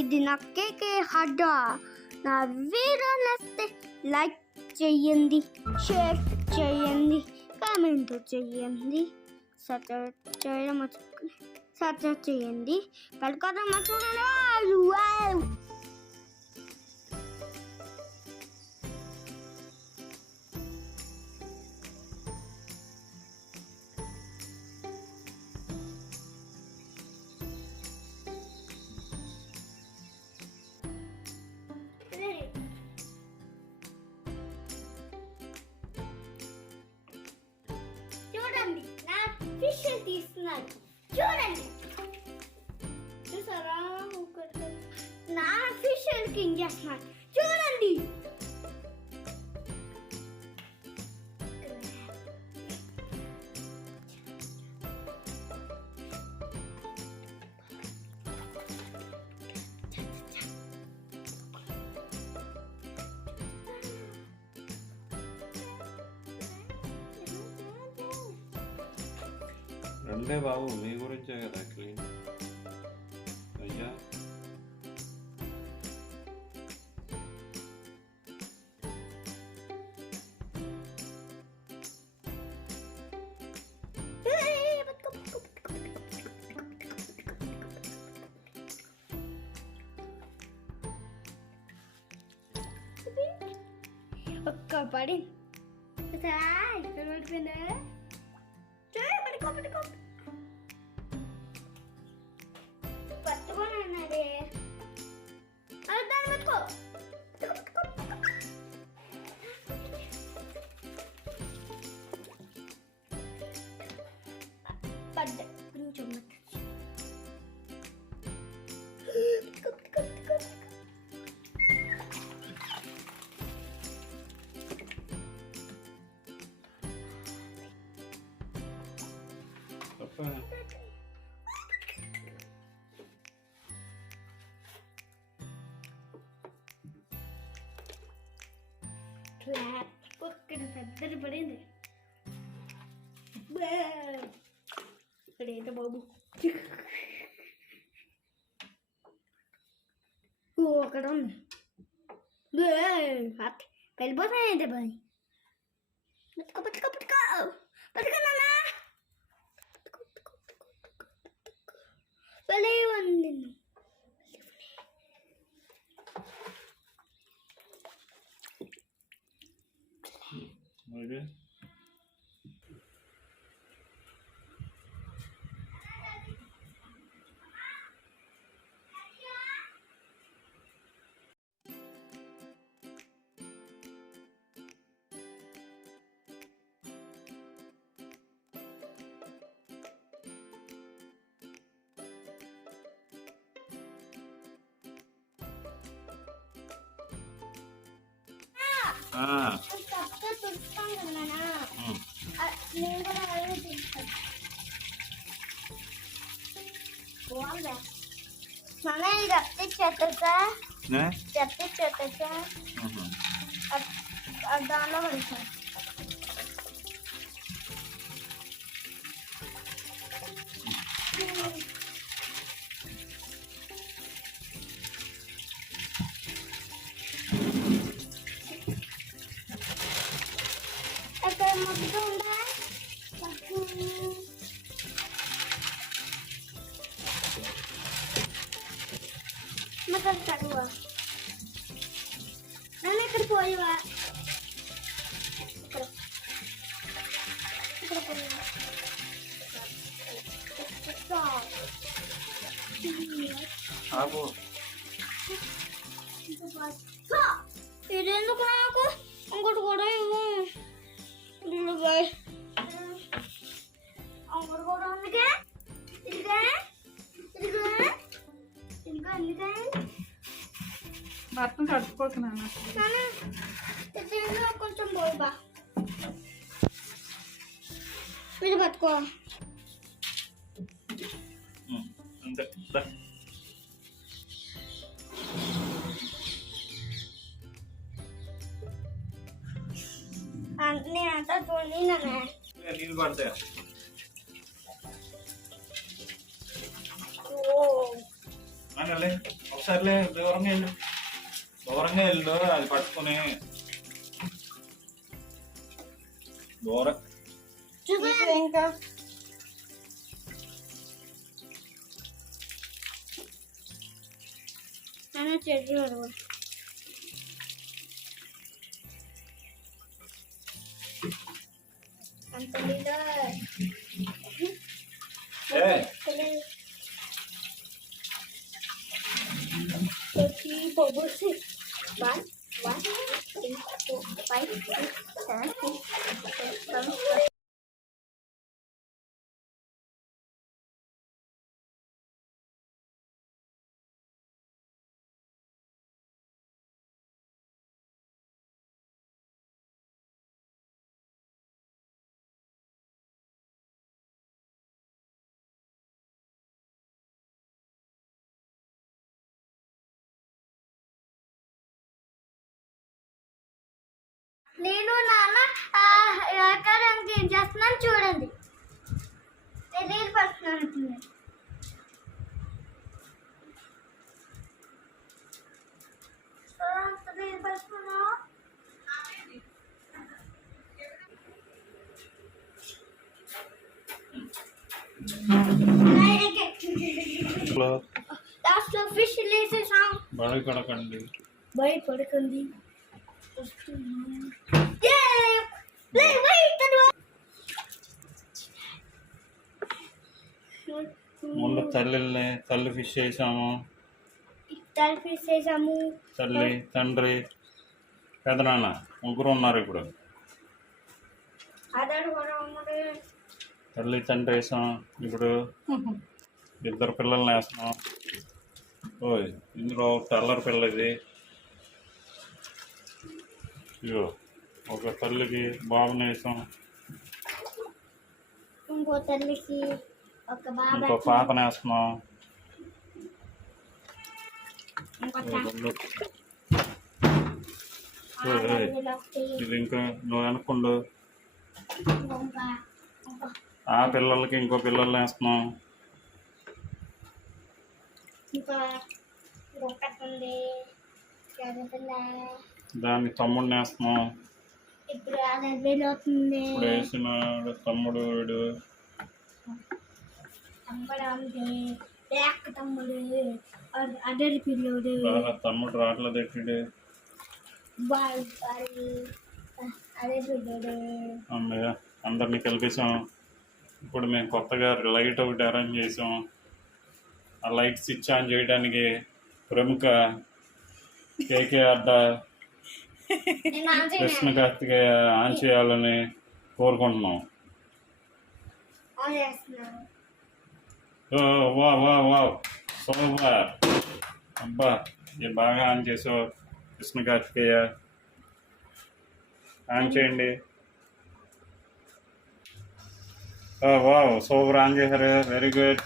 ఇది నక్కేకే హడ్డా. నా వీడియో నచ్చితే లైక్ చేయండి, షేర్ చేయండి, కామెంట్ చేయండి, సబ్స్క్రైబ్ చేయండి. కలకత్తా మర్చిపోకండి. చూడండి నా ఫిష్ తీస్తున్నాను. చూడండి, చూసారా? నా ఫిష్ కింగ్ చేస్తున్నాను. చూడండి, రండే బాబు, మీ గురించే కదా క్లీన్. అయ్యా ఒక్క పడి ఇక్కడ పడిపోయిందా? పట్టుకో పట్టుకొని అన్నాడే. దాన్ని పట్టుకో. పడ్డ కొంచెం ఇక్కడ పెద్దది పడింది. ఇక్కడ ఏంటో బాబు, అక్కడ ఉంది. వెళ్ళిపోతాయంటే బాయ్. పట్టుకో పట్టుకో పట్టుకో పట్టుకో నాన్న. వెళ్ళి ఉంది. Okay. చూస్తాను కదా నేను కూడా అలాగే చూస్తాను. బాగుందా మన చెప్తా దానిలో పడుతుంది. మొదటి ఉందా మటన్ కడువ నన్ను ఇక్కడ పోయివా ఇక్కడ ఇక్కడ పోయివా ఇదెందుకు నాకు ఇంకోటి కూడా ఇవ్వు. అంగడి కూడా అందుకే ఇదిగా ఇదిగా ఇంకా అందుకే మొత్తం కట్టుకోతున్నాను. కొంచెం పోయిబా ఇది పట్టుకో. నేనంతా చూడండి నీళ్ళు పడతాయా? ఓ అనలే సర్లే దూరంగా వెళ్ళు అది పట్టుకుని దూరం. ఇంకా చెట్టు అంత ఏ పొగుసి 1 2 3 4 5 6 7 8 నేను నాన్న వ్యాపారానికి ఏం చేస్తున్నాను చూడండి. తెలియదు పడుతున్నాను లాస్ట్ లో ఫిష్ లేసేసాం. భయపడకండి. భయపడకండి. ముందు తల్లి ఫిష్ వేసాము. తల్లి తండ్రి పెదనాన్న ముగ్గురు ఉన్నారు ఇప్పుడు. తల్లి తండ్రి వేసాం. ఇప్పుడు ఇద్దరు పిల్లల్ని వేస్తున్నాం. ఓయ్ ఇందులో తెల్లరి పిల్ల ఇది. ఇగో ఒక తల్లికి బాబుని వేసాం. ఇంకో తల్లికి ఇంకో పాపని వేస్తున్నాం. ఇది ఇంకా నువ్వు అనుకుండు. ఆ పిల్లలకి ఇంకో పిల్లల్ని వేస్తున్నాం. దాన్ని తమ్ముడిని వేస్తున్నాం. ఇప్పుడు వేసిన తమ్ముడు వీడు అదర్ పిల్లోడు తమ్ముడు రావట్లేదు ఎట్టిడు. అదే పిల్లోడు. అన్నయ్య అందరినీ కలిపేసాం. ఇప్పుడు మేము కొత్తగా లైట్ ఒకటి అరేంజ్ చేసాం. ఆ లైట్ స్విచ్ ఆన్ చేయడానికి ప్రముఖ కేకే అడ్డా కృష్ణ కార్తికేయ ఆన్ చేయాలని కోరుకుంటున్నాం. వా వా వా సూపర్. అబ్బా ఇది బాగా ఆన్ చేసావు కృష్ణ కార్తికేయ. ఆన్ చేయండి. వా సూపర్ ఆన్ చేశారు. Very good.